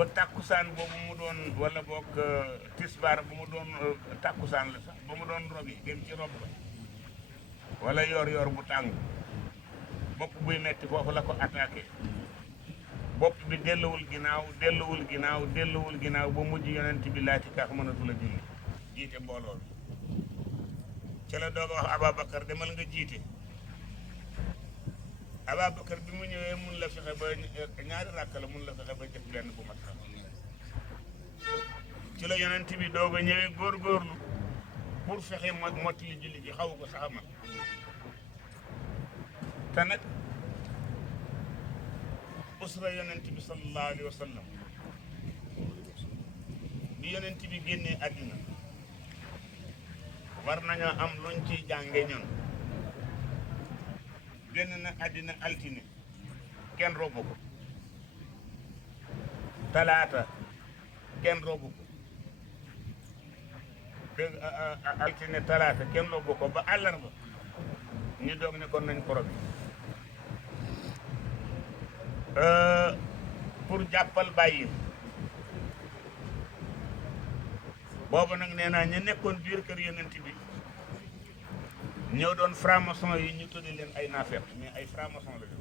ba tàkkusaan boobu mu doon wala boog tisbaar bu mu doon tàkkusaan la sax ba mu doon robi dem ci rob ba wala yor bu tàng bopp buy metti foofu la ko attaqué bopp bi delluwul ginnaaw ba mujj yonent bi laati kaax mënatu la julli jiite mbooloo bi ca la doog a wax Ababacar demal nga jiite Ababacar bi mu ñëwee mun la fexe ba ñaari ràkk la mun la fexe ba def benn bu mat xam ci la yonent bi doog a ñëwee góorgóorlu pour fexe mottali julli ji xaw ko sax a mat te nag usra yonent bi sallallahu alayhi wa sallam bi yonent bi génnee àddina war nañoo am luñ ciy jànge ñun génn na àddina altine kenn robu ko talaata kenn robu ko altine talaata kenn robu ko ba àllarba ñu doog ne kon nañ ko robi pour jàppal bàyyi boobu nag nee naa ñu nekkoon biir kër yonent bi ñëw doon franc-maçon yi ñu tuddi leen ay naafeq mais ay franc-maçon la ñu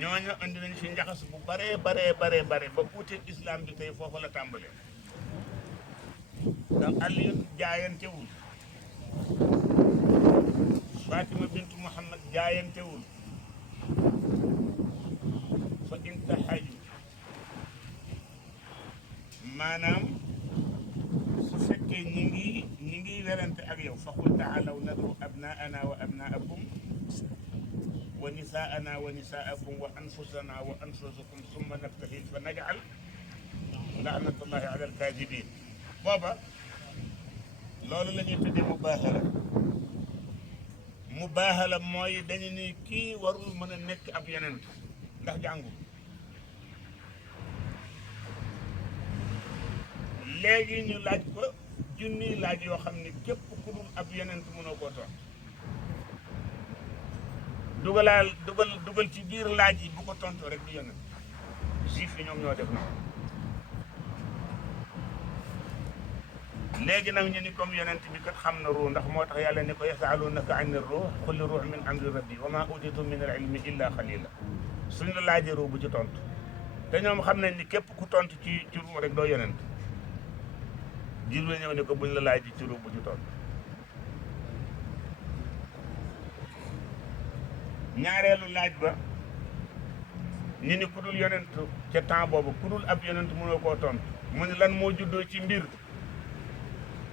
ñooñu andi nañ fi njaxas bu bare ba uuteeg islam bi tey foofu la tàmbalee ndax Aliyu jaayantewul Fatima bintu Muhammad jaayantewul fa intaxaju maanaam su fekkee ñi ngi werante ak yow fa qul taalaw nadu abnaana wa abnaakum wa nisaana wa nisaakum wa anfusana wa anfusakum summa nabtahil fa najal laanatullahi ala alkaadibin booba loolu la ñuy tuddee mubaahala mooy dañu ni kii warul mën a nekk ab yonent ndax jàngul léegi ñu laaj ko junniy laaj yoo xam ne képp ku dul ab yonent mënoo koo toon dugal ci biir laaj yi bu ko tontoo rek di yonent juif yi ñoom ñoo def noonu léegi nag ñu ni comme yonent bi kat xam na ruux ndax moo tax yàlla ni ko yasaalunaka ani ruux qul ruux min amri rabbi wa ma utitum min al ilmi illa qalila suñ la laajee ruux bu ci tontu te ñoom xam nañ ni képp ku tontu ci ruux rek doo yonent Jibril ñëw ne ko buñ la laaj ci ruux bu ci tontu ñaareelu laaj ba ñu ni ku dul yonent ca temps boobu ku dul ab yonent mënoo koo tontu mu ni lan moo juddoo ci mbir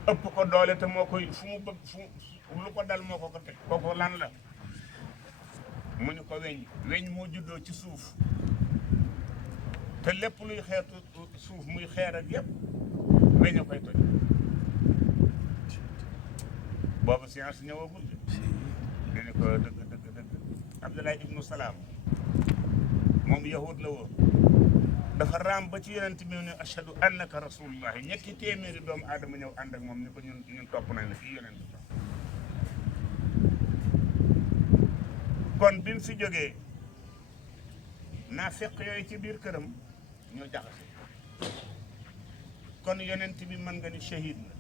ëpp ko doole te moo koy fu mu bëgg fu lu ko dal moo ko teg kooku lan la mu ni ko weñ moo juddoo ci suuf te lépp luy xeetu suuf muy xeer ak yëpp weñ a koy toj boobu science ñëwagul dañu ko dëgg Abdullah ibnu Salaam moom yahud la woon dafa raam ba ci yonent bi ne ashhadu annaka rasulullah ñetti téeméeri doomu aadama ñëw ànd ak moom ni ko ñun topp nañ la fii yonent bi kon bi mu fi jógee naa fekk yooyu ci biir këram ñoo jaxase kon yonent bi mën nga ni shahid la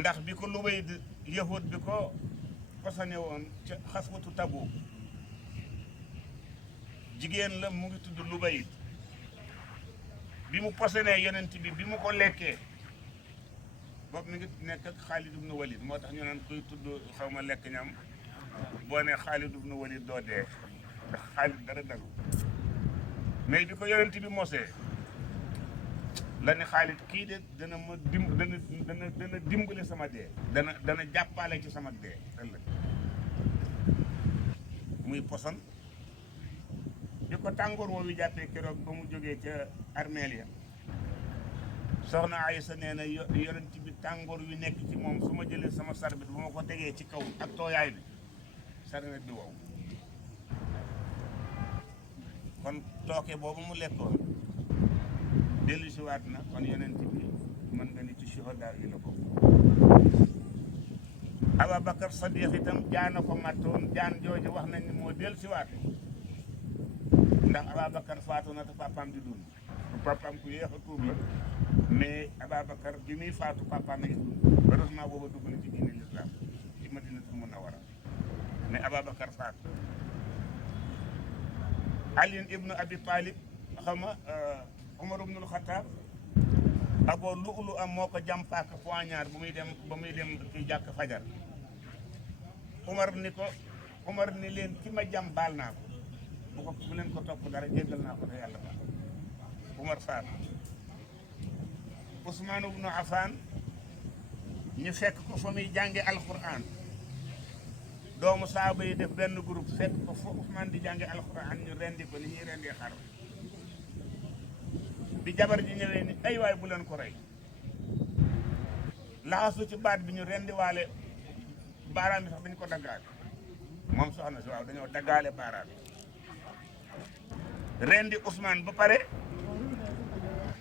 ndax bi ko Lubayd yahud bi ko posane woon ca xaswatu Tabuk jigéen la mu ngi tudd Lubayd bi mu posenee yonent bi mu ko lekkee boobu mi ngi nekk ak Xaalid ibnu Walid moo tax ñu naan koy tudd xaw ma lekk ñam boo ne Xaalid ibnu Walid doo dee ndax Xaalid dara dalu mais bi ko yonent bi mosee la ne Xaalid kii de dana ma dana dimbale sama dee dana jàppale ci sama dee ëllëg muy poson bi ko tàngoor woowu jàppee keroog ba mu jógee ca armeel ya soxna Aysa nee na yonent bi tàngoor wi nekk ci moom su ma jëlee sama sarbet bu ma ko tegee ci kaw ak tooyaay bi sarbet bi wow kon tooke boobu mu lekkoon dellu si waat na kon yonent bi mën nga ni ci shuhadaa yi la ko Abubakar Sadiq itam jaana ko mattoon jaan jooju wax nañ ni moo dellu si waat ndax Ababacar faatu na te papaam di dund papaam ku yéex a tuub la mais Ababacar bi muy faatu papaam a ngi dund heureusement booba dugg na ci diine l'islam ci Madinatul Munawwara mais Ababacar faatu. Ali ibnu Abi Talib xam nga Umar ibnul Xattaab Abu Lu'lu am moo ko jam paaka poignard ba muy dem ci jàkk fajar Umar ni leen ki ma jam baal naa ko bu leen ko topp dara jéggal naa ko te yàlla baal Umar faat Usmaan ibnu Affaan ñu fekk ko fa muy jànge alquran doomu saaba yi def benn groupe fekk ko fa Usmaan di jànge alquran ñu rendi ko ni ñuy rendi xar bi jabar ji ñëwee ni ay waay bu leen ko rey laxasu ci baat bi ñu rendi waale baaraam bi sax dañ ko daggaale moom soxna si waaw dañoo daggaale baaraam bi rendi Ousmane ba pare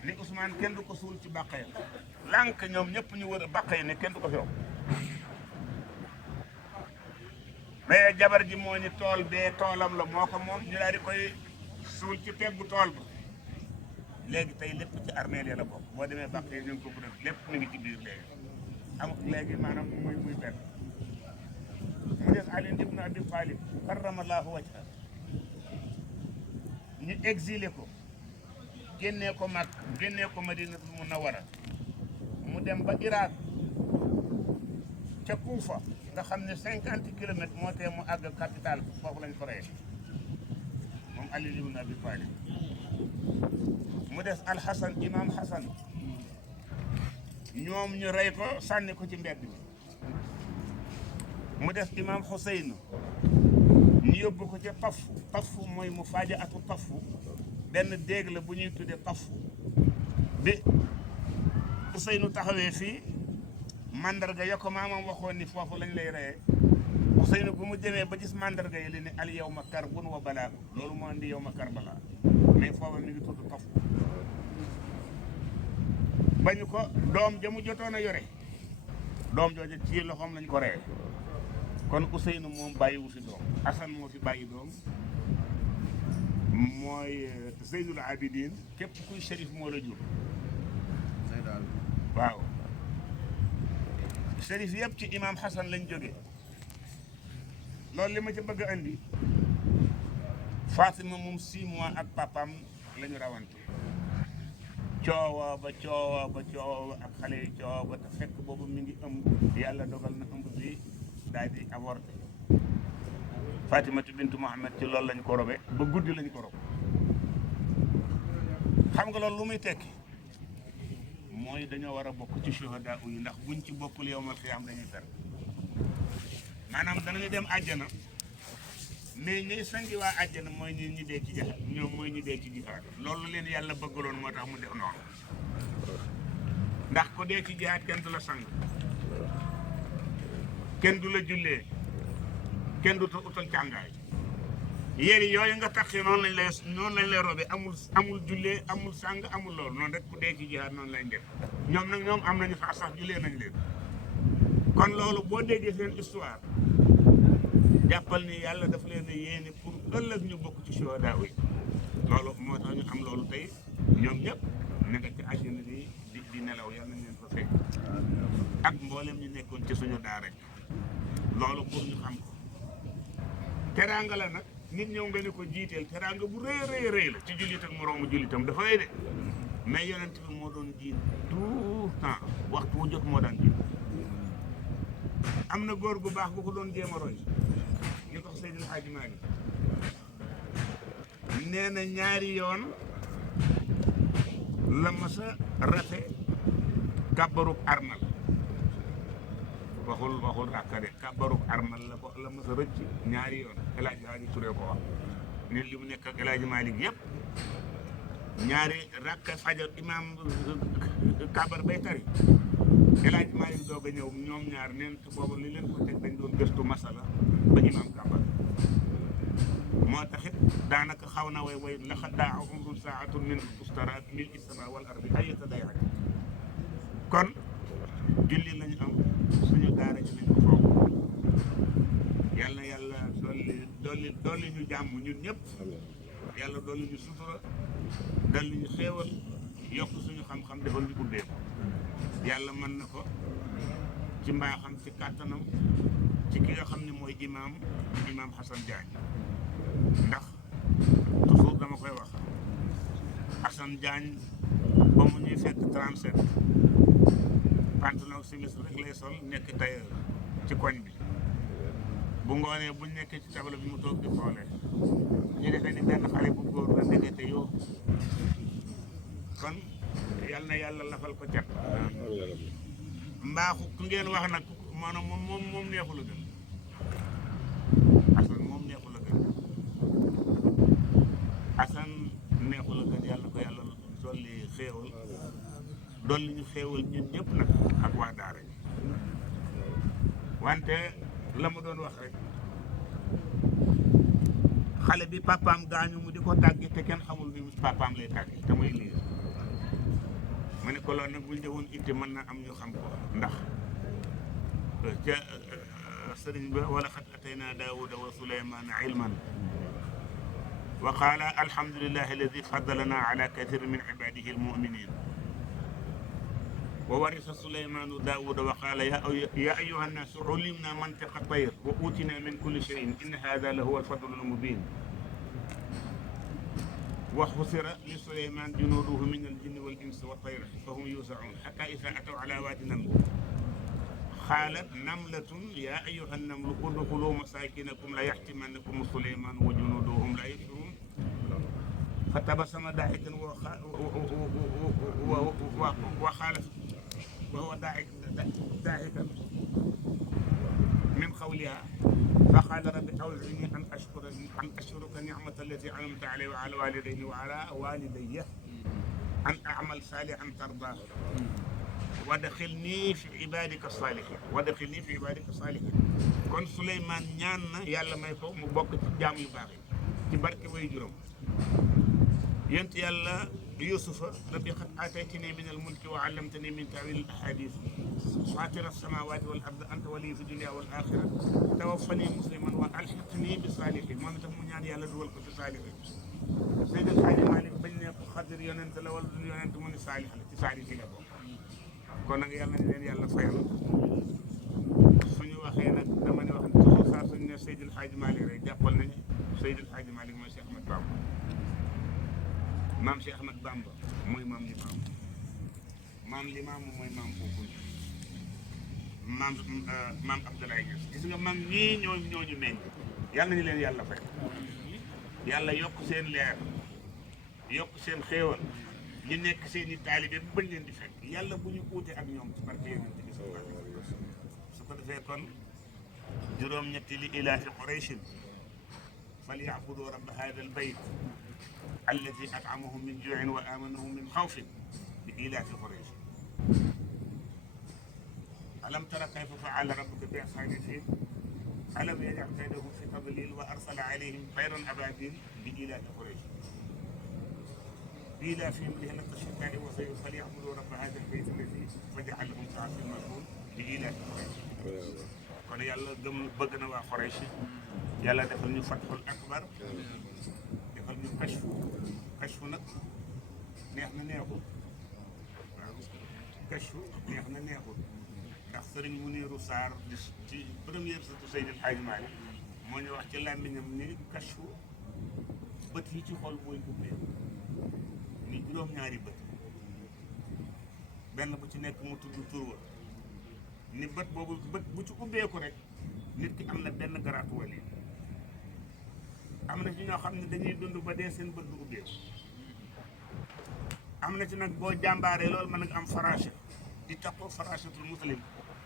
ni Ousmane kenn du ko suul ci bàqee lànk ñoom ñëpp ñu wër bàqee ne kenn du ko fi mais jabar ji moo ni tool bee toolam la moo ko moom ñu daal di koy suul ci peggu tool ba léegi tey lépp ci armeel ya la bokk boo demee bàqee ñu ngi ko bëgg lépp mi ngi ci biir léegi am léegi maanaam muy benn mu des Ali ibn Abi Talib karramallahu wajha ñu exilé ko génnee ko Makka génnee ko Madinatul Munawwara mu dem ba Irak ca Kuufa nga xam ne 50 kilomètres moo tee mu àgg capitale foofu lañ ko rey moom Ali ibn Abi Talib mu des Alxasan imam Xasan ñoom ñu rey ko sànni ko ci mbedd mi mu des imam Xuseynu ñu yóbbu ko ca Paffu mooy mu faaja atu Paffu benn déeg la bu ñuy tuddee Paffu bi Xuseynu taxawee fii mandarga ya ko maamam waxoon ni foofu lañ lay reyee Xuseynu bu mu demee ba gis mandarga yi li ne al yawma karbun wa balaa loolu moo indi yawma Karbala mais foofu mi ngi tudd Paffu bañu ko doom ja mu jotoon a yore doom jooju ci loxoom lañ ko reyee kon Ousseynou moom bàyyiwu fi doom Assane moo fi bàyyi doom mooy Zeynul Abidin képp kuy shérif moo la jur waaw shérif yëpp ci imam Hassan lañ jógee loolu li ma ci bëgg a andi Fatima moom 6 mois ak papam la ñu rawante coowoo ba ak xale yi coowoo ba te fekk boobu mi ngi ëmb yàlla dogal na ëmb bi daal di avorté Fatimatu bintu Muhammad ci loolu lañ ko robe ba guddi lañ ko rob xam nga loolu lu muy tekki mooy dañoo war a bokk ci shuhada yi ndax buñ ci bokkul yawmal xiyaam dañuy per maanaam danañu dem àjjana mais ñuy sangi waa àjjana mooy ñi dee ci jihaad ñoom mooy ñi dee ci jihaad loolu leen yàlla bëggaloon moo tax mu def noonu ndax ko dee ci jihaad kenn du la sang kenn du la jullee kenn du utal càngaay yéen yooyu nga taxee noonu lañ lay robe amul jullee amul sang amul loolu noonu rek ku dee ci jihaad noonu lañ def ñoom am nañu sax jullee nañ leen kon loolu boo déggee seen histoire jàppal ni yàlla dafa leen a yéene pour ëllëg ñu bokk ci shuhada yi loolu moo tax ñu am loolu tey ñoom ñëpp na nga ci àjjana di nelaw yal nañ leen fa fekk ak mboolem ñu nekkoon ci suñu daara loolu pour ñu xam ko teraanga la nag nit ñëw nga ne ko jiiteel teraanga bu rëy la ci jullit ak moroomu jullitam dafa rëy de mais yonent bi moo doon jiit tout temps waxtu wu jot moo daan jiit am na góor gu baax bu ko doon jéem a roy ñu ko Seydil Hadji Malick nee na ñaari yoon la masa rate kàbbarub armal waxul rakka de kàbbarub armal la masa rëcc ñaari yoon El Hadji Hadji Touré ko wax ne li mu nekk ak El Hadji Malick yëpp ñaari rakka fajar imam kàbbar bay tari El Hadji Malick doog a ñëw ñoom ñaar neen boobu li leen ko teg dañ doon gëstu masala ba imam kàbbar moo taxit daanaka xaw na way laxad daa umrun saatun min ustarat mil isama wal ardi ayata day ak kon julli lañu am suñu daara ji nañ ko foog yàlla dolli ñu jàmm ñun ñëpp yàlla dolli ñu sutura dolli ñu xéewal yokk suñu xam-xam defal ñu ubbeeku yàlla mën na ko ci mbaaxam ci kàttanam ci ki nga xam ne mooy imaam Hassan Diagne ndax toujours dama koy wax Hassan Diagne ba mu ñuy fekk 37 pantalon simis rek lay sol nekk tailleur ci koñ bi bu ngoonee buñ nekkee ci tableau bi mu toog di xoolee ñu defee ni benn xale bu góor la nekkete yoo kon yal na yàlla lafal ko cat mbaaxu ku ngeen wax nag maanaam moom neexul a gën Assane moom neexul a gën Assane neexul a gën yàlla ko yàlla dolli xéewal dolli ñu xéewal ñun ñëpp nag ak waa daara ji wante la ma doon wax rek xale bi papaam gaañu mu di ko tàgge te kenn xamul bi papaam lay tàgge te muy liir ma ne ko loolu nag bu ñu defoon itte mën na am ñu xam ko ndax ca sëriñ ba wala xat atayna daawuda wa suleymaana ilman wa qaala alhamdulillahi alladi faddalana ala kathirin min ibadihi almuminin wa warisa suleymaanu daawuda wa qaala ya ayuha nnaasu ulimna mantiqa tayr wa utina min kulli cheyin inna hada la huwa alfadlu almubin wa xusira li suleymaan junuuduhu min aljinni wal insi wa tayr fa hum yuusaun xata ida ataw ala waadi naml qaalat namlatun ya ayuha nnamlu udxulu masakinakum la yaxtimannakum suleymaan wa junuuduhu hum la yashurun fa tabassama daaxikan wa qaala وهو ضاحكا من قولها فقال رب أوزعني أن أشكرك نعمة التي أنعمت علي وعلى والدي وعلى والدي أن أعمل صالحا ترضاه وادخلني في عبادك الصالحين kon Souleymane ñaan na yàlla may ko mu bokk ci jaam yu baax yi ci barke way juróom yent yàlla Yuusufa rabbi qad aataytanii mina al-mulki wa allamtanii min ta'wiili al-ahaadiis faatira as-samaawaati wal ardi anta waliyyi fi dunya wal aaxira tawaffanii musliman wa alhiqnii bis-saalihiin moom itam mu ñaan yàlla dugal ko ci saalihiin Seydi El Hadji Malick bañ ne ko Xadir yonent la wala du yonent mu ne saalih la ci saalihiin la bokk kon nag yàlla nañ leen yàlla fayal suñu waxee nag dama ne wax toujours saa suñu ne Seydi El Hadji Malick rek jàppal nañu Seydi El Hadji Malick mooy Cheikh Ahmed Bamba maam Cheikh Ahmed Bamba mooy maam Limaamu mooy maam Boukounta maam Abdoulaye Niass gis nga maam ñii ñooñu meññ yàlla nañu leen yàlla fay yàlla yokk seen leer yokk seen xéewal ñu nekk seen i taalibe bu bañ leen di fekk yàlla bu ñu uute ak ñoom ci barke Yonent bi sallallahu alayhi wa sallam su ko defee kon juróom-ñetti li ilaafi Qurayshin falyabudu rabba haadha al-bayt alladi at'amahum min juu'in wa aamanahum min xawfin bi ilaafi Quraysh alam tara kayfa fa'ala rabbuka bi ashaabil fiil alam yaj'al kaydahum fi tadliil wa arsala alayhim tayran abaabiil bi ilaafi Quraysh إيلافهم رحلة الشتاء والصيف فليعبدوا رب هذا البيت الذي فجعل لهم ساعة المسؤول بإيلاف قريش kon yàlla gëm bëgg na waa Quraysh yàlla defal ñu fatxul akbar defal ñu kashfu nag neex na neexul waaw kashfu neex na neexul ndax sëriñ Muniru Saar di ci première surtout Seydil Hadji Malick moo ñu wax ci làmmiñam ni kashfu bët yi ci xol mooy ubbee ni juróom-ñaari bët benn bu ci nekk mu tudd tur wa ni bët boobu bët bu ci ubbeeku rek nit ki am na benn garaatu wali am na ci ñoo xam ne dañuy dund ba dee seen bët du ubbeeku am na ci nag boo jàmbaaree loolu mën nga am faraache di taqoo faraachatul muslim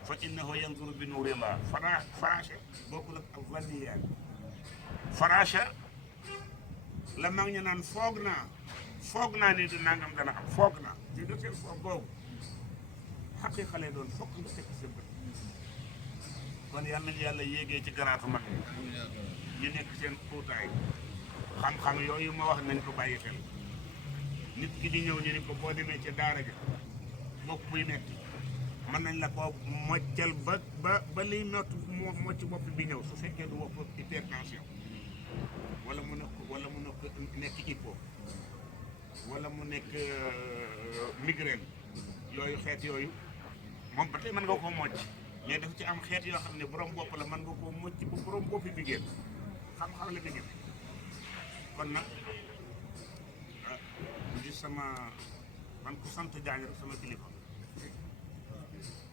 fa innahu yanzuru bi nuurillah faraache bokkul ak vanniyaat faraache la mag ñu naan foog naa ni du nangam dana am foog naa di do seen foog boobu xaqiiqa lay doon fokk nga teg sa bët kon yal nañu yàlla yéegee ci garaatu mag ñu nekk seen xuutaay xam-xam yooyu ma wax nañ ko bàyyi xel nit ki di ñëw ñu ni ko boo demee ca daara ja bopp buy metti mën nañ la ko moccal ba liy mocc bopp bi ñëw su fekkee du bopp hypertension wala mu ne nekk hypo wala mu nekk migraine yooyu xeet yooyu moom ba tey mën nga koo mocc mais dafa ci am xeet yoo xam ne borom bopp la mën nga koo mocc bu borom boppi bi génn xam-xam la bi génn kon nag di sama man ku sant Jaañ rek sama kilifa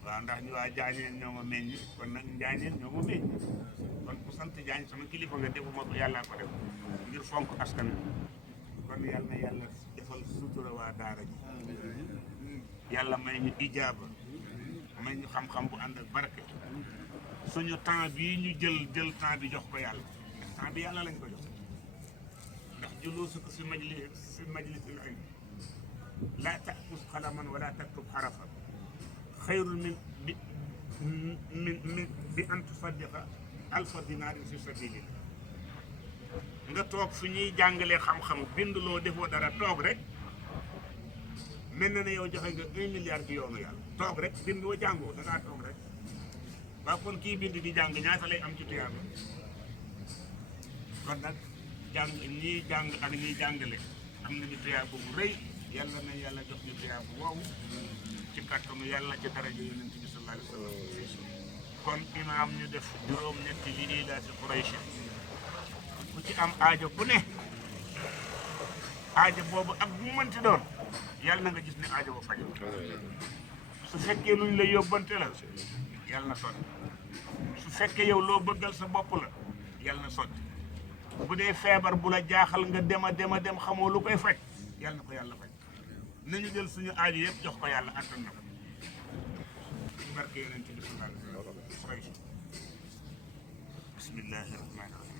waaw ndax ñu waa Jaañeen ñoo ma meññ kon nag Njaañeen ñoo ma meññ kon ku sant Jaañ sama kilifa nga defuma ko yàllaa ko def ngir fonk askan wi kon yàlla na yàlla defal sutura waa daara ji yàlla may ñu ijaaba may ñu xam-xam bu ànd ak barke suñu temps bii ñu jël temps bi jox ko yàlla temps bi yàlla lañ ko jox ndax juluusu ko fi majlisil ilm laa taxus xalaman wala taktub xarafan xayrun min bi an tusaddiqa alfa dinaarin fi sabilillah nga toog fi ñuy jàngalee xam-xam binduloo defoo dara toog rek mel na ne yow joxe nga 1 milliard ci yoonu yàlla toog rek bindoo jàngoo dangaa toog rek waaw kon kii bind di jàng ñaata lay am ci tuyaaba kon nag ñii jàng ak ñiy jàngale am nañu tuyaaba bu rëy yàlla na yàlla jox ñu tuyaaba woowu ci kàttanu yàlla ci daraja yonent bi sallallahu alayhi wa sallam kon imaam ñu def juróom-ñetti li ilaafi Quraysh ku ci am aajo ku ne aajo boobu ak bu mënti doon yàlla na nga gis ne aajo ba fajal su fekkee luñ la yóbbante la yàlla na sotti su fekkee yow loo bëggal sa bopp la yàlla na sotti bu dee feebar bu la jaaxal nga dem a dem xamoo lu koy faj yàlla na ko yàlla faj nañu jël suñu aajo yëpp jox ko yàlla attan na ko barke yonent bi sallallahu alayhi wa sallam bismillahi rahmani rahim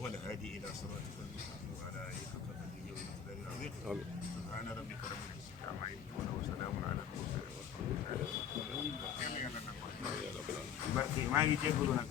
والهادي إلى صراطك المستقيم وعلى آله حق قدره ومقداره العظيم سبحان ربك رب العزة عما يصفون وسلام على المرسلين والحمد لله رب العالمين. maa ngi jégalu nag